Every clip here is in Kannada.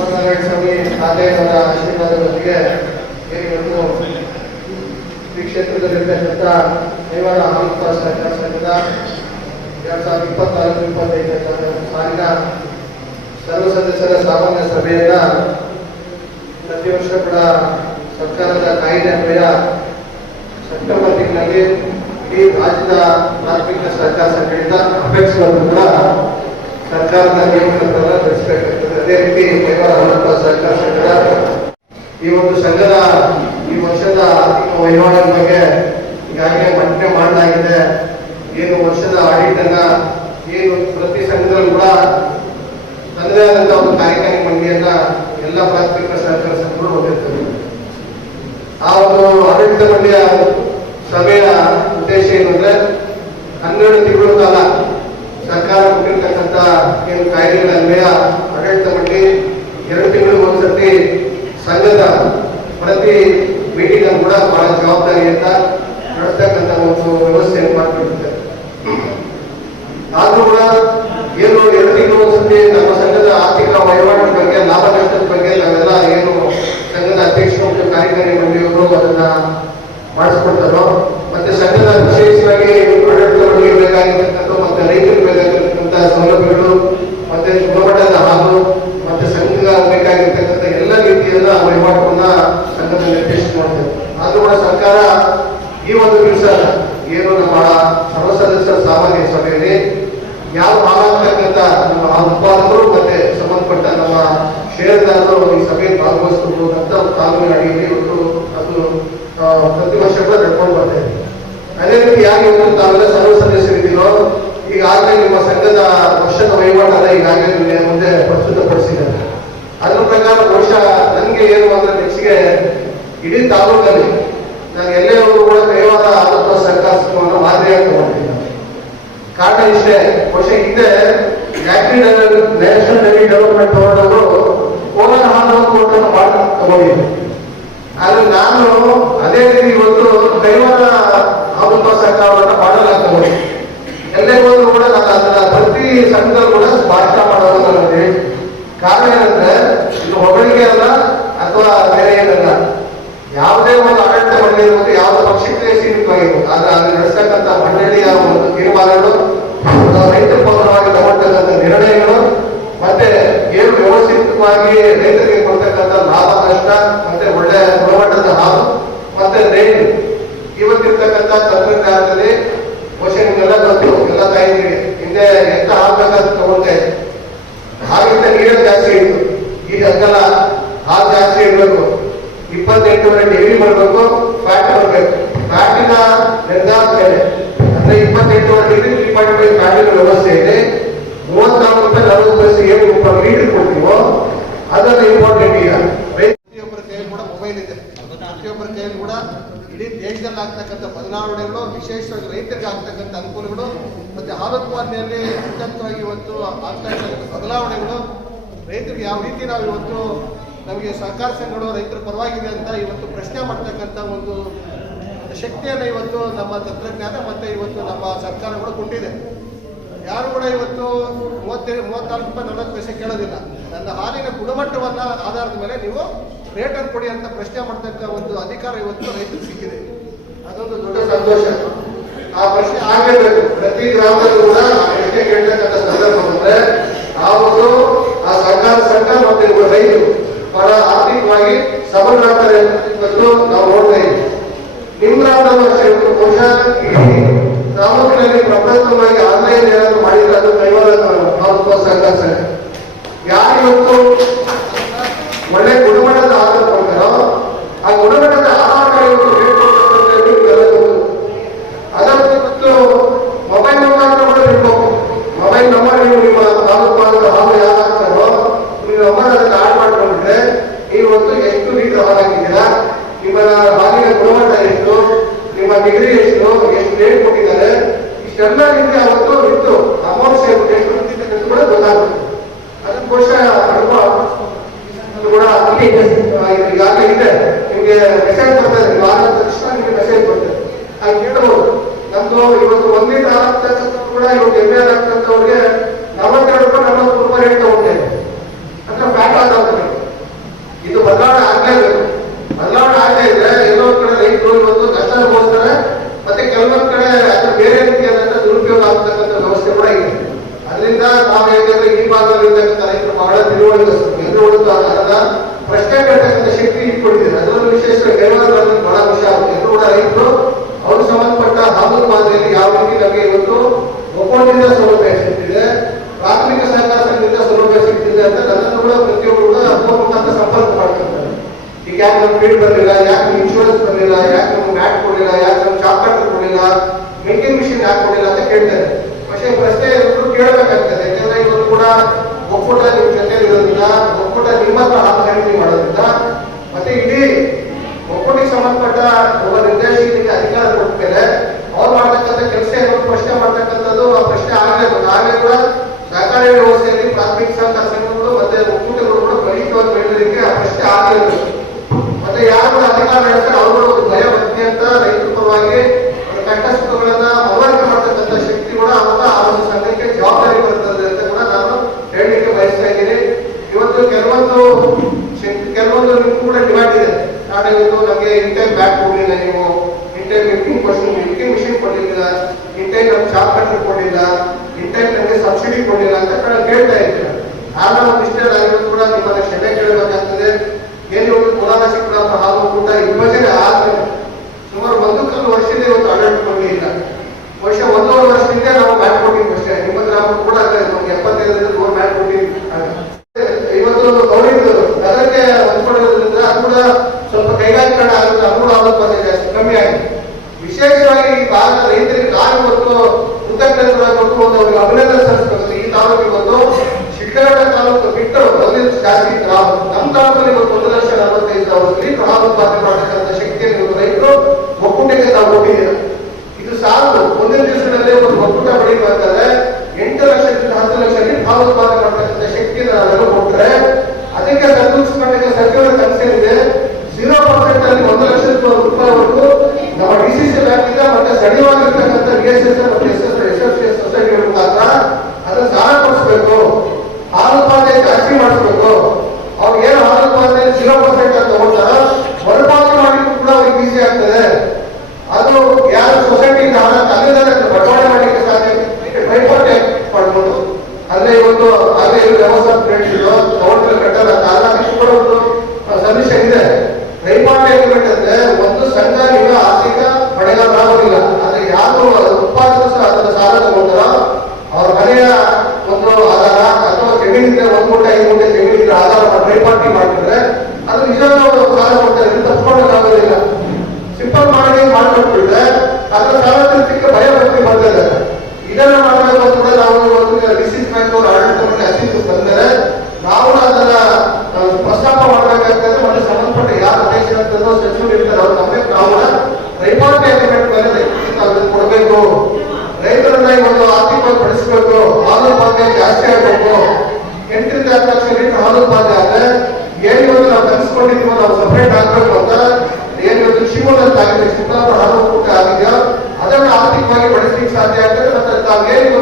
ಸ್ವಾಮಿ ತಾತೆಯವರ ಆಶೀರ್ವಾದದೊಂದಿಗೆ ಏನು ಇವತ್ತು ಈ ಸರ್ವ ಸದಸ್ಯರ ಸಾಮಾನ್ಯ ಸಭೆಯನ್ನ ಪ್ರತಿ ಕೂಡ ಸರ್ಕಾರದ ಕಾಯ್ದೆ ಅನ್ವಯ ಸೆಪ್ಟೆಂಬರ್ ತಿಂಗಳಲ್ಲಿ ಇಡೀ ರಾಜ್ಯದ ಪ್ರಾಥಮಿಕ ಸಹಕಾರ ಸಂಘದಿಂದ ಅಪೇಕ್ಷೆಗಳನ್ನು ಕೂಡ ಸರ್ಕಾರದ ನಡೆಸಬೇಕಾಗ್ತದೆ ಅದೇ ರೀತಿ ಕೈವಾರ ಸರ್ಕಾರ ಸಹಕಾರ ಈ ಒಂದು ಸಂಘದ ಈ ವರ್ಷದ ಆರ್ಥಿಕ ವಹಿವಾಟಿನ ಬಗ್ಗೆ ಈಗಾಗಲೇ ಮಂಡನೆ ಮಾಡಲಾಗಿದೆ. ಏನು ವರ್ಷದ ಆಡಿಟ್ ಅನ್ನ ಏನು ಪ್ರತಿ ಸಂಘದಲ್ಲೂ ಕೂಡ ತನ್ನದೇ ಆದಂತಹ ಒಂದು ಕಾರ್ಯಕಾರಿ ಮಂಡಳಿಯನ್ನ ಎಲ್ಲ ಪ್ರಾಥಮಿಕ ಸರ್ಕಾರ ಸಂಘಗಳು ಹೊಂದಿರ್ತವೆ ಆ ಒಂದು ಆಡಳಿತ ಮಂಡಳಿಯ ಸಭೆಯ ಉದ್ದೇಶ ಏನು ಅಂದ್ರೆ ಹನ್ನೆರಡು ತಿಂಗಳು ಕಾಲ ಸರ್ಕಾರ ಕೊಟ್ಟಿರ್ತಕ್ಕಂಥ ಏನು ಕಾಯ್ದೆಗಳ ಅನ್ವಯ Gracias. ತಾವೆಲ್ಲ ಸರ್ವ ಸದಸ್ಯರಿದ್ದೀರೋ ಈಗಾಗಲೇ ನಿಮ್ಮ ಸಂಘದ ವರ್ಷದ ವಹಿವಾಟನ್ನ ಈಗಾಗಲೇ ಮುಂದೆ ಪ್ರಸ್ತುತಪಡಿಸಿದ್ದಾರೆ. ಅದ್ರ ಪ್ರಕಾರ ಬಹುಶಃ ನನಗೆ ಏನು ಅಂದ್ರೆ ನೆಕ್ಸ್ಟ್ಗೆ ಇಡೀ ತಾಲೂಕಲ್ಲಿ ನಾನು ಎಲ್ಲೇ ಹೋದ್ರು ಕೂಡ ಕೈವಾದ ಆರೋಗ್ಯ ಸರ್ಕಾರ ಸಂಘವನ್ನು ಮಾದರಿಯಾಗಿ ತಗೊಂಡಿದ್ದೀನಿ. ಕಾರಣ ಇಷ್ಟೇ, ಬಹುಶಃ ಹಿಂದೆ ನ್ಯಾಷನಲ್ ನ್ಯಾಷನಲ್ ಡೆವಿ ಡೆವಲಪ್ಮೆಂಟ್ ತಗೊಂಡವರು ಕೋಲಾರ ಹಾಲು ಕೋಟನ್ನು ಮಾಡಿ ತಗೊಂಡಿದ್ದೆ ಆದ್ರೆ ನಾನು ಅದೇ ರೀತಿ ಇವತ್ತು ಕೈವಾರ ಆರೋಗ್ಯ ಸರ್ಕಾರವನ್ನು ಮಾಡಲಾಗ್ತದೆ. ಎಲ್ಲೇ ಹೋದ್ರು ಕೂಡ ನಾನು ಅದನ್ನ ಪ್ರತಿ ಸಂಘದಲ್ಲಿ ಕೂಡ ಭಾಷಣ ಮಾಡೋದು ಕಾರಣ ಏನಂದ್ರೆ, ಇದು ಒಬ್ಬರಿಗೆ ಅಲ್ಲ, ಅಥವಾ ಬೇರೆ ಏನಲ್ಲ. ಯಾವುದೇ ಒಂದು ಆಡಳಿತ ಮಂಡಳಿ ಯಾವುದೇ ಪಕ್ಷಕ್ಕೆ ಸೀಮಿತವಾಗಿರ್ಬೋದು ಆದ್ರೆ ಅಲ್ಲಿ ನಡೆಸ್ತಕ್ಕಂಥ ಮಂಡಳಿಯ ಒಂದು ತೀರ್ಮಾನಗಳು ರೈತ ಪರವಾಗಿ ತಗೊಳ್ತಕ್ಕಂಥ ನಿರ್ಣಯಗಳು, ಮತ್ತೆ ಏನು ವ್ಯವಸ್ಥಿತವಾಗಿ ರೈತರಿಗೆ ಲಾಭ ನಷ್ಟ ಮತ್ತೆ ಒಳ್ಳೆಯ ಗುಣಮಟ್ಟದ ಹಾಲು, ಮತ್ತೆ ರೇಟ್ ಇವತ್ತಿರ್ತಕ್ಕಂಥ ತಂತ್ರಜ್ಞಾನದಲ್ಲಿ ಬಹುಶಃ ನಿಮ್ಗೆಲ್ಲ ಗೊತ್ತು ಎಲ್ಲ ತಾಯಿಗಳಿಗೆ ಹಿಂದೆ ಎಂತ ಹಾಕ್ಬೇಕಾದ್ರೆ ತಗೊಂಡೆ? ಹಾಗಿಂತ ನೀರು ಜಾಸ್ತಿ ಇತ್ತು. ಈಗ ಹಂಗಲ್ಲ ಹಾಲು ಜಾಸ್ತಿ ಇಡಬೇಕು ಇಪ್ಪತ್ತೆಂಟುವರೆ ಡಿಗ್ರಿ ಮಾಡಬೇಕು ಫ್ಯಾಟ್ ಬರಬೇಕು. ಫ್ಯಾಟಿನ ನಿರ್ಧಾರ ಮೇಲೆ. ಅಂದ್ರೆ ಇಪ್ಪತ್ತೆಂಟುವರೆ ಡಿಗ್ರಿ ತ್ರೀ ಪಾಯಿಂಟ್ ಫ್ಯಾಟಿನ ವ್ಯವಸ್ಥೆ ಇದೆ ಮೂವತ್ನಾಲ್ಕು ರೂಪಾಯಿ ನಲವತ್ತು ಪೈಸೆ ಏನು ರೂಪಾಯಿ ಲೀಟರ್ ಕೊಡ್ತೀವೋ ಅದನ್ನು ಇಂಪಾರ್ಟೆಂಟ್ ಈಗ ರೈತ ಪ್ರತಿಯೊಬ್ಬರ ಕೈಯಲ್ಲಿ ಕೂಡ ಮೊಬೈಲ್ ಇದೆ ಪ್ರತಿಯೊಬ್ಬರ ಕೈಯಲ್ಲಿ ಕೂಡ ಇಡೀ ದೇಶದಲ್ಲಿ ಆಗ್ತಕ್ಕಂಥ ಬದಲಾವಣೆಗಳು ವಿಶೇಷವಾಗಿ ರೈತರಿಗೆ ಆಗ್ತಕ್ಕಂಥ ಅನುಕೂಲಗಳು ಮತ್ತೆ ಉತ್ಪಾದನೆಯಲ್ಲಿ ಅತ್ಯಂತವಾಗಿ ಇವತ್ತು ಆಗ್ತಾ ಇರ್ತಕ್ಕಂಥ ಬದಲಾವಣೆಗಳು, ರೈತರಿಗೆ ಯಾವ ರೀತಿ ನಾವು ಇವತ್ತು ನಮಗೆ ಸಹಕಾರ ಸಂಘಗಳು, ರೈತರ ಪರವಾಗಿದೆ ಅಂತ ಇವತ್ತು ಪ್ರಶ್ನೆ ಮಾಡ್ತಕ್ಕಂಥ ಒಂದು ಶಕ್ತಿಯನ್ನು ಇವತ್ತು ನಮ್ಮ ತಂತ್ರಜ್ಞಾನ ಮತ್ತೆ ಇವತ್ತು ನಮ್ಮ ಸರ್ಕಾರಗಳು ಕೊಟ್ಟಿದೆ. ಯಾರು ಕೂಡ ಇವತ್ತು ಮೂವತ್ತೈದು ಮೂವತ್ನಾಲ್ಕು ರೂಪಾಯಿ ನಲವತ್ತು ಪೈಸೆ ಕೇಳೋದಿಲ್ಲ. ನನ್ನ ಹಾಲಿನ ಗುಣಮಟ್ಟವನ್ನು ಆಧಾರದ ಮೇಲೆ ನೀವು ರೇಟನ್ನು ಕೊಡಿ ಅಂತ ಪ್ರಶ್ನೆ ಮಾಡ್ತಕ್ಕ ಒಂದು ಅಧಿಕಾರ ಇವತ್ತು ರೈತರಿಗೆ ಸಿಕ್ಕಿದೆ. ಅದೊಂದು ದೊಡ್ಡ ಸಂತೋಷ. ಆ ಪ್ರಶ್ನೆ ಆಗಲೇಬೇಕು ಪ್ರತಿ ಗ್ರಾಮದಲ್ಲೂ ಕೂಡ ಪ್ರಶ್ನೆ ಕೇಳ್ತಕ್ಕಂಥ ಸಂದರ್ಭ ಬಂದ್ರೆ ಆ ಸರ್ಕಾರ ಸಂಘ ಮತ್ತೆ ರೈತರು ಬಹಳ ಆರ್ಥಿಕವಾಗಿ ಸಬಲರಾಗ್ತಾರೆ ಇವತ್ತು ನಾವು ನೋಡ್ತಾ ಇದ್ದೀವಿ. ನಿಮ್ಮ ಗ್ರಾಮದಲ್ಲೂ ಅಷ್ಟೇ ಬಹುಶಃ ತಾಲೂಕಿನಲ್ಲಿ ಪ್ರಪ್ರಥಮವಾಗಿ ಆನ್ಲೈನ್ ಏನಾದ್ರು ಮಾಡಿದ್ರೆ ಅದು ಕೈವಾರ ಭಾರತ ಸರ್ಕಾರ ಸಂಘ ಒಳ್ಳೆ ಗುಣಮಟ್ಟದ ಎಷ್ಟು ಲೀಟರ್ ಹಾಲು ನಿಮ್ಮ ಹಾಲಿನ ಗುಣಮಟ್ಟ ಎಷ್ಟು? ನಿಮ್ಮ ಡಿಗ್ರಿ ಎಷ್ಟು? ಎಷ್ಟು ರೇಟ್ ಕೊಟ್ಟಿದ್ದಾರೆ? ಇಷ್ಟೆಲ್ಲ ನಿಮಗೆ ಅವತ್ತು ಇತ್ತು ಅಮೌಂಟ್ ಸೇವ್ ಎಷ್ಟು ಕೊಟ್ಟಿದ್ದಾರೆ ಕೂಡ ಗೊತ್ತಾಗುತ್ತೆ ಅದಕ್ಕೆ ಬಹುಶಃ ಅನುಭವ ಅದು ಕೂಡ ಅಲ್ಲಿ ಈಗಾಗಲೇ ಇದೆ ನಿಮಗೆ ಮೆಸೇಜ್ ಬರ್ತದೆ ನೀವು ಆದ ತಕ್ಷಣ ನಿಮಗೆ ಮೆಸೇಜ್ ಬರ್ತದೆ ಹಾಗೆ ಕೇಳಬಹುದು ನಮ್ದು ಇವತ್ತು ಒಂದೇ ಆಗ್ತಕ್ಕಂಥ ಕೂಡ ಇವತ್ತು ಎಮ್ಮೆ ಆಗ್ತಕ್ಕಂಥವ್ರಿಗೆ ನಲವತ್ತೆರಡು ರೂಪಾಯಿ ನಲವತ್ತು ರೂಪಾಯಿ ರೇಟ್ ತಗೊಂಡೆ ಅಂದ್ರೆ ಫ್ಯಾಟ್ ಆದ್ರೆ ಬದಲಾವಣೆ ಆಗ್ಲೇಬೇಕು ಬದಲಾವಣೆ ಆಗದೇ ಇದ್ರೆ ಎಲ್ಲೋ ಒಂದ್ ಕಡೆ ರೈತರು ಇವತ್ತು ಹೋಗ್ತಾರೆ, ಮತ್ತೆ ಕೆಲವೊಂದ್ ಕಡೆ ಅದ್ರ ಬೇರೆ ರೀತಿಯಾದಂತ ದುರುಪಯೋಗ ಆಗ್ತಕ್ಕಂಥ ವ್ಯವಸ್ಥೆ ಕೂಡ ಇದೆ. ಅದರಿಂದ ನಾವು ಹೇಗೆ ಈ ಭಾಗದಲ್ಲಿ ಇರ್ತಕ್ಕಂಥ ರೈತರು ಬಹಳ ತಿಳುವಳಿಕೆ ಎದುರು ಅದನ್ನ ಪ್ರಶ್ನೆ ಕೇಳ್ತಕ್ಕಂಥ ಶಕ್ತಿ ಇಟ್ಕೊಂಡಿದ್ದಾರೆ. ಅದರಲ್ಲೂ ವಿಶೇಷ ಕೆಲವೊಂದು ಬಹಳ ವಿಷಯ ಆಗುತ್ತೆ. ಎಲ್ಲರೂ ಕೂಡ ರೈತರು ಅವ್ರು ಸಂಬಂಧಪಟ್ಟ ಹಾಲು ಮಾದರಿಯಲ್ಲಿ ಯಾವ ರೀತಿ ನಮಗೆ ಇವತ್ತು ಒಪ್ಪಂದದಿಂದ ಸೌಲಭ್ಯ ಸಿಗ್ತಿದೆ, ಪ್ರಾಥಮಿಕ ಸಹಕಾರ ಸಂಘದಿಂದ ಸೌಲಭ್ಯ ಸಿಗ್ತಿದೆ ಅಂತ ನನ್ನನ್ನು ಕೂಡ ಪ್ರತಿಯೊಬ್ಬರು ಕೂಡ ಸಂಪರ್ಕ ಮಾಡ್ತಿರ್ತಾರೆ ಈಗ ಯಾಕೆ ನಮ್ಗೆ ಫೀಲ್ಡ್ ಬರಲಿಲ್ಲ ಯಾಕೆ ಇನ್ಶೂರೆನ್ಸ್ ಬರಲಿಲ್ಲ ಯಾಕೆ ನಮ್ಗೆ ಮ್ಯಾಟ್ ಕೊಡಲಿಲ್ಲ ಯಾಕೆ ನಮ್ಗೆ ಚಾಕ್ಲೇಟ್ ಕೊಡಲಿಲ್ಲ ಮಿಲ್ಕಿಂಗ್ ಮಿಷಿನ್ ಯಾಕೆ ಕೊಡಲಿಲ್ಲ ಅಂತ ಕೇಳ್ತಾರೆ പക്ഷേ ಪ್ರಶ್ನೆ ಎಲ್ಲರೂ ಕೇಳಬೇಕಾಗ್ತದೆ ಯಾಕಂದ್ರೆ ಇವತ್ತು ಕೂಡ ಒಕ್ಕೂಟ ನಿಮ್ ಜೊತೆ ಇರೋದ್ರಿಂದ ಒಕ್ಕೂಟ ನಿಮ್ಮ ಹತ್ರ ಹಾಲು ಖರೀದಿ ಮಾಡೋದ್ರಿಂದ ಮತ್ತೆ ಇಡೀ ಒಕ್ಕೂಟಕ್ಕೆ ಸಂಬಂಧಪಟ್ಟ ಒಬ್ಬ ನಿರ್ದೇಶಕರಿಗೆ ಅಧಿಕಾರ ಕೊಟ್ಟ ಮೇಲೆ ಅವ್ರು ಮಾಡ್ತಕ್ಕಂಥ ಕೆಲಸ ಏನೋ ಪ್ರಶ್ನೆ ಮಾಡ್ತಕ್ಕಂಥದ್ದು ಆ ಪ್ರಶ್ನೆ ಆಗಲೇಬೇಕು ನಮ್ಗೆ ಜಾಬ್ ಕಟ್ರ್ ಕೊಡಲಿಲ್ಲ ಇಂಟರ್ನೆಟ್ ನಮಗೆ ಸಬ್ಸಿಡಿ ಕೊಡ್ಲಿಲ್ಲ ಅಂತ ಕೂಡ ಕೇಳ್ತಾ ಇದ್ದೀರಾ ಆಗ ಒಂದಿಷ್ಟೇ ಆಗಿದ್ರು ಕೂಡ ನಿಮ್ಮನ್ನ ಕ್ಷಮೆ ಕೇಳಬೇಕಾಗ್ತದೆ. ಏನು ಇವತ್ತು ಕೂಡ ಹಾಲು ಕೂಡ ವಿಭಜನೆ ಆದ್ಮೇಲೆ ಸುಮಾರು ಒಂದು ಕಲ್ಲು ವರ್ಷದಿಂದ ಇವತ್ತು ಇಲ್ಲ. ಬಹುಶಃ ಒಂದೂವರೆ ವರ್ಷದಿಂದ ನಾವು ಮ್ಯಾಟ್ ಕೊಟ್ಟಿದ್ವಿ ಅಷ್ಟೇ. ನಿಮ್ಮ ಗ್ರಾಮ ಕೂಡ ನಮ್ಗೆ ಎಪ್ಪತ್ತೈದರಿಂದ ನೂರು ಮ್ಯಾಟ್ ಕೊಟ್ಟಿದ್ವಿ. ಇವತ್ತು ಗೌರಿಗಳು ಅದಕ್ಕೆ ಹೊಂದ್ಕೊಂಡಿರೋದ್ರಿಂದ ಕೂಡ ಸ್ವಲ್ಪ ಕೈಗಾರಿಕೆ ಆಗುತ್ತೆ. ಅದು ಕೂಡ ಆಗೋದು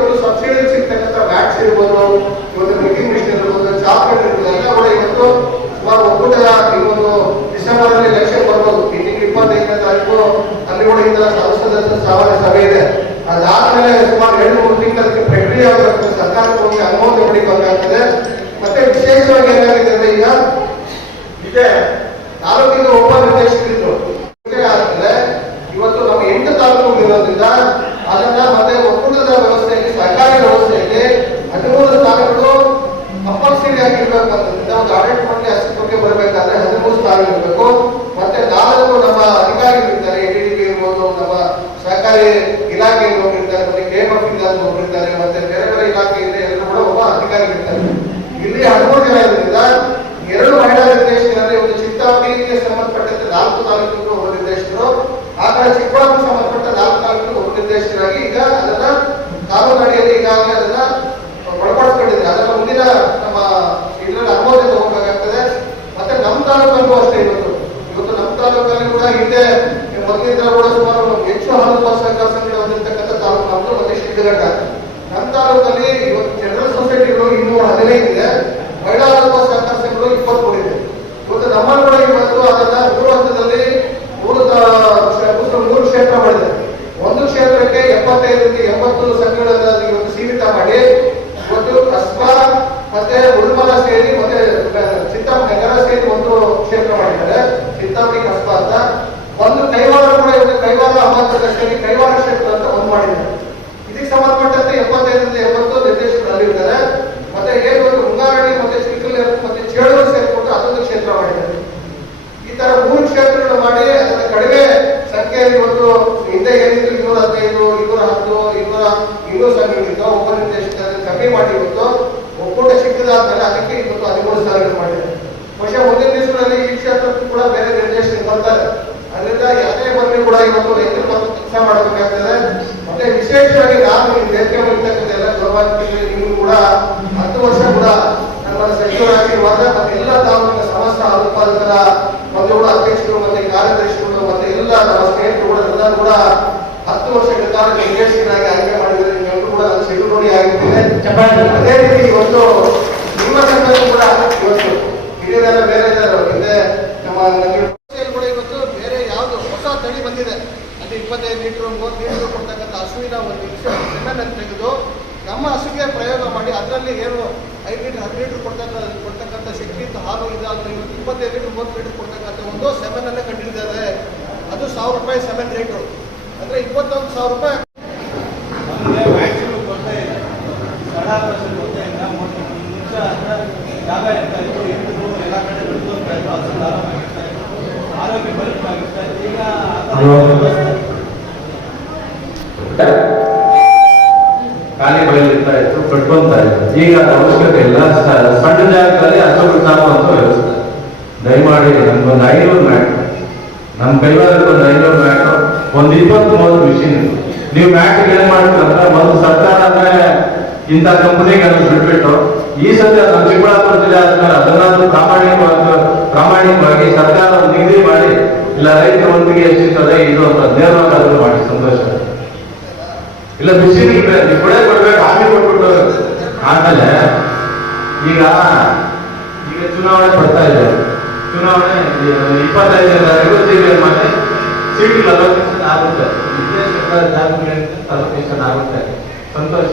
ಇವತ್ತು ಸಬ್ಸಿಡಿ ಸಿಗ್ತಕ್ಕಂಥ ವ್ಯಾಕ್ಸ್ ಇರ್ಬೋದು, ಒಂದು ಮಿಟಿಂಗ್ ಮಿಷನ್ ಇರ್ಬೋದು ಚಾಕ್ಲೇಟ್ ಇರ್ಬೋದು ಎಲ್ಲ ಕೂಡ ಇವತ್ತು ಸುಮಾರು ಒಕ್ಕೂಟ ಈ ಒಂದು ಡಿಸೆಂಬರ್ ಅಲ್ಲಿ ಎಲೆಕ್ಷನ್ ಬರ್ಬೋದು. ಮೀಟಿಂಗ್ ಇಪ್ಪತ್ತೈದನೇ ತಾರೀಕು, ಅಲ್ಲಿ ಕೂಡ ಈ ಸಂಸದ ಸಾಮಾನ್ಯ ಸಭೆ ಇದೆ. ಅದಾದ್ಮೇಲೆ ಸುಮಾರು ಎರಡು ಮೂರು ತಿಂಗಳ ಪ್ರಕ್ರಿಯೆ ಆಗಬೇಕು. ಸರ್ಕಾರಕ್ಕೆ ಅನುಮೋದನೆ ಪಡಿಬೇಕಾಗ್ತದೆ. ಮತ್ತೆ ವಿಶೇಷವಾಗಿ ಏನಾಗಿದೆ ಅಂದ್ರೆ ಈಗ ಇದೆ ತಾಲೂಕಿಗೆ ಒಬ್ಬ ನಿರ್ದೇಶಕರಿದ್ರು ಇವತ್ತು ನಮ್ಮ ಎಂಟು ತಾಲೂಕು ಇರೋದ್ರಿಂದ ಅದನ್ನ ಮತ್ತೆ ಒಕ್ಕೂಟದ ವ್ಯವಸ್ಥೆಯಲ್ಲಿ ಸರ್ಕಾರಿ ವ್ಯವಸ್ಥೆಯಲ್ಲಿ ಹದಿಮೂರು ಸ್ಥಾನಗಳು ಕಂಪಲ್ಸರಿ ಆಗಿರ್ಬೇಕು ಅಂತಂದ್ರೆ ಒಂದು ಆಡಳಿತ ಮಂಡಳಿ ಅಸ್ತಿತ್ವಕ್ಕೆ ಬರಬೇಕಾದ್ರೆ ಹದಿಮೂರು ಸ್ಥಾನ ಇರಬೇಕು ಮತ್ತೆ ನಾಲ್ಕು ನಮ್ಮ ಅಧಿಕಾರಿಗಳಿರ್ತಾರೆ ಎಡಿಡಿಪಿ ಇರ್ಬೋದು ನಮ್ಮ ಸಹಕಾರಿ ಇಲಾಖೆ ಇರ್ತಾರೆ ಮತ್ತೆ ಕೆಎಂಎಫ್ ಇಲಾಖೆ ಒಬ್ಬರಿರ್ತಾರೆ ಮತ್ತೆ ಬೇರೆ ಬೇರೆ ಇಲಾಖೆ ಇದೆ ಎಲ್ಲರೂ ಕೂಡ ಒಬ್ಬ ಅಧಿಕಾರಿಗಳಿರ್ತಾರೆ ಇಲ್ಲಿ ಹದಿಮೂರು ಜನ ಇರೋದ್ರಿಂದ ಎರಡು ಮಹಿಳಾ ನಿರ್ದೇಶಕರಲ್ಲಿ ಒಂದು ಚಿತ್ತಾವತಿಗೆ ಸಂಬಂಧಪಟ್ಟಂತೆ ನಾಲ್ಕು ತಾಲೂಕಿಗೂ ಒಬ್ಬ ನಿರ್ದೇಶಕರು ಆ ಕಡೆ ಚಿಕ್ಕಬಳ್ಳಾಪುರ ಸಂಬಂಧಪಟ್ಟ ನಾಲ್ಕು ನಾಲ್ಕು ನಿರ್ದೇಶಕರಾಗಿ ಈಗ ಅದನ್ನ ಕಾನೂನು ಅಡಿಯಲ್ಲಿ ಈಗಾಗಲೇ ಅದನ್ನ ಒಳಪಡಿಸ್ಕೊಂಡಿದ್ದಾರೆ. ಅದನ್ನ ಮುಂದಿನ ನಮ್ಮ ಇದರಲ್ಲಿ ಅನುಮೋದನೆ ತಗೋಬೇಕಾಗ್ತದೆ ಮತ್ತೆ ನಮ್ಮ ತಾಲೂಕಲ್ಲೂ ಅಷ್ಟೇ ಇವತ್ತು. ಇವತ್ತು ನಮ್ಮ ತಾಲೂಕಲ್ಲಿ ಕೂಡ ಹಿಂದೆ ಮೊದಲಿಂದ ಕೂಡ ಸುಮಾರು ಹೆಚ್ಚು ಹಾಲು ಸಹಕಾರ ಸಂಘಗಳು ಹೊಂದಿರತಕ್ಕಂಥ ತಾಲೂಕು ನಮ್ದು ಮತ್ತೆ ಶಿಡ್ಲಘಟ್ಟ. ನಮ್ಮ ತಾಲೂಕಲ್ಲಿ ಇವತ್ತು ಜನರಲ್ ಸೊಸೈಟಿಗಳು ಇನ್ನೂರ ಹದಿನೈದು ಇದೆ. ಮಹಿಳಾ ಹಾಲು ಸಹಕಾರ ಸಂಘಗಳು ಇಪ್ಪತ್ಮೂರು ಇದೆ. ಇವತ್ತು ನಮ್ಮಲ್ಲಿ ಕ್ಷೇತ್ರ ಮಾಡಿದ್ದಾರೆ ಚಿಂತಾಮಣಿ ಕಸ್ಬ ಅಂತ ಒಂದು ಕೈವಾರ ಕೂಡ ಇವತ್ತು ಕೈವಾರ ಅಮಾತ್ಯದಲ್ಲಿ ಕೈವಾರ ಕ್ಷೇತ್ರ ಅಂತ ಒಂದು ಮಾಡಿದ್ದಾರೆ ಇದಕ್ಕೆ ಸಂಬಂಧಪಟ್ಟಂತೆ ಎಪ್ಪತ್ತೈದರಿಂದ ಎಂಬತ್ತು ನಿರ್ದೇಶಕರು ಅಲ್ಲಿರ್ತಾರೆ ಮತ್ತೆ ಏನು ಒಂದು ಮುಂಗಾರಡಿ ಮತ್ತೆ ಚಿಕ್ಕಲ್ ಮತ್ತೆ ಚೇಳೂರು ಸೇರಿಕೊಂಡು ಅದೊಂದು ಕ್ಷೇತ್ರ ಮಾಡಿದ್ದಾರೆ ಈ ತರ ಮೂರು ಕ್ಷೇತ್ರಗಳು ಮಾಡಿ ಅದರ ಕಡಿಮೆ ಸಂಖ್ಯೆಯಲ್ಲಿ ಇವತ್ತು ಹಿಂದೆ ಏನಿದ್ರು ಇನ್ನೂರ ಹದಿನೈದು, ಇನ್ನೂರ ಹತ್ತು, ಇನ್ನೂರ, ಇನ್ನೂರು ಸಂಘಗಳಿಂದ ಒಬ್ಬ ನಿರ್ದೇಶಕ ಕಮ್ಮಿ ಮಾಡಿ ಇವತ್ತು. ಒಕ್ಕೂಟ ಸಿಕ್ಕಿದಾದ್ಮೇಲೆ ಅದಕ್ಕೆ ಇವತ್ತು ಹದಿಮೂರು ಸಾವಿರ ಮಾಡಿದ್ದಾರೆ. ಬಹುಶಃ ಮುಂದಿನ ದಿವಸಗಳಲ್ಲಿ ಈ ಕ್ಷೇತ್ರಕ್ಕೂ ಕೂಡ ಬೇರೆ ನಿರ್ದೇಶನ ಬರ್ತಾರೆ. ಅದರಿಂದ ಯಾವುದೇ ಬಂದ್ರೆ ಕೂಡ ಇವತ್ತು ರೈತರ ಮತ್ತು ಕೆಲಸ ಮಾಡಬೇಕಾಗ್ತದೆ. ಮತ್ತೆ ವಿಶೇಷವಾಗಿ ನಾನು ಈ ವೇದಿಕೆ ಮಾಡಿರ್ತಕ್ಕಂಥ ಎಲ್ಲ ಗೌರವಾನ್ವಿತರಿಗೆ ನೀವು ಕೂಡ ಹತ್ತು ವರ್ಷ ಕೂಡ ನಮ್ಮ ಸಚಿವರಾಗಿರುವಾಗ ಮತ್ತೆ ಎಲ್ಲ ತಾಲೂಕಿನ ಸಮಸ್ತ ಉತ್ಪಾದಕರ ಒಂದು ಕೂಡ ಅಧ್ಯಕ್ಷರು ಮತ್ತೆ ಕಾರ್ಯದರ್ಶಿಗಳು ಮತ್ತೆ ಎಲ್ಲ ನಮ್ಮ ಸ್ನೇಹಿತರುಗಳೆಲ್ಲ ಕೂಡ ಹತ್ತು ವರ್ಷಗಳ ಕಾಲ ನಿರ್ದೇಶಕರಾಗಿ ಆಯ್ಕೆ ಮಾಡಿದರೆ ನಿಮ್ಮೆಲ್ಲರೂ ಕೂಡ ನನ್ನ ಆಗಿರ್ತೇನೆ ಅದೇ ರೀತಿ ಇವತ್ತು ನಿಮ್ಮ ಸಂಘದಲ್ಲೂ ಕೂಡ ಇವತ್ತು ಹಿರಿಯರೆಲ್ಲ ಬೇರೆ ಇದ್ದಾರೆ ಹಿಂದೆ ನಮ್ಮ ಕೂಡ ಇವತ್ತು ಬೇರೆ ಯಾವುದು ಹೊಸ ತಳಿ ಬಂದಿದೆ. ಅದು ಇಪ್ಪತ್ತೈದು ಲೀಟರ್, ಮೂವತ್ತು ಲೀಟರ್ ಕೊಡ್ತಕ್ಕಂಥ ಹಸುವಿನ ಒಂದು ನಮ್ಮ ಹಸುಗೆ ಪ್ರಯೋಗ ಮಾಡಿ ಅದರಲ್ಲಿ ಏನು ಐದು ಲೀಟರ್ ಹತ್ತು ಲೀಟರ್ ಕೊಡ್ತಕ್ಕ ಕೊಡ್ತಕ್ಕಂಥ ಶಕ್ತಿ ಇತ್ತು ಹಾಲು ಇದೆ ಅಂತ ಇವತ್ತು ಇಪ್ಪತ್ತೈದು ಲೀಟರ್ ಮೂವತ್ತು ಲೀಟರ್ ಕೊಡ್ತಕ್ಕಂಥ ಒಂದು ಸೆವೆನ್ ಅಲ್ಲೇ ಕಂಡಿದ್ದಾರೆ ಅದು ಸಾವಿರ ರೂಪಾಯಿ ಸೆವೆನ್ ರೇಟು ಅಂದ್ರೆ ಇಪ್ಪತ್ತೊಂದು ಸಾವಿರ ರೂಪಾಯಿ ಆರೋಗ್ಯ ಬಲಿಷ್ಠ ಕೊಡ್ತಾ ಈಗ ಅವಶ್ಯಕತೆ ಇಲ್ಲ. ಸಣ್ಣ ಜಾಗದಲ್ಲಿ ಹಸುಗಳು ಸಾಕುವಂತ ವ್ಯವಸ್ಥೆ. ದಯಮಾಡಿ ನಮ್ಗೊಂದು ಐನೂರು ಮ್ಯಾಟ್. ನಮ್ಮ ಕೈವಾರಕ್ಕೆ ಒಂದು ಐನೂರು ಮ್ಯಾಟ್. ಒಂದು ಇಪ್ಪತ್ತು ಮೂವತ್ತು ಮಿಷಿನ್ ನೀವು ಮ್ಯಾಟ್ ಏನ್ ಮಾಡ್ತೀರಂದ್ರೆ ಒಂದು ಸರ್ಕಾರ ಇಂಥ ಕಂಪನಿಗೆ ಅದನ್ನು ಬಿಟ್ಬಿಟ್ಟು, ಈ ಸದ್ಯ ನಮ್ಮ ಚಿಕ್ಕಬಳ್ಳಾಪುರ ಜಿಲ್ಲೆ ಆದ್ಮೇಲೆ ಅದನ್ನಾದ್ರೂ ಪ್ರಾಮಾಣಿಕವಾಗಿ ಪ್ರಾಮಾಣಿಕವಾಗಿ ಸರ್ಕಾರ ನಿಗದಿ ಮಾಡಿ, ಇಲ್ಲ ರೈತರ ಒಂದಿಗೆ ಎಷ್ಟಿರ್ತದೆ, ಇದು ಅಂತ ನೇರವಾಗಿ ಅದನ್ನು ಮಾಡಿ, ಸಂತೋಷ. ಇಲ್ಲ ಬಿಸಿ ನೀಡ್ರೆ ಕೊಡೆ ಆಮೇಲೆ ಈಗ ಈಗ ಚುನಾವಣೆ ಬರ್ತಾ ಇದೆ. ಚುನಾವಣೆ ಇಪ್ಪತ್ತೈದರಿಂದ ಐವತ್ತೈದು ಮಾಡಿ ಸೀಟ್ ಅಲೋಕೇಶನ್ ಆಗುತ್ತೆ. ನಿರ್ದೇಶಕರ ಜಾಗಗಳಿಗೆ ಅಲೋಕೇಶನ್ ಆಗುತ್ತೆ. ಸಂತೋಷ.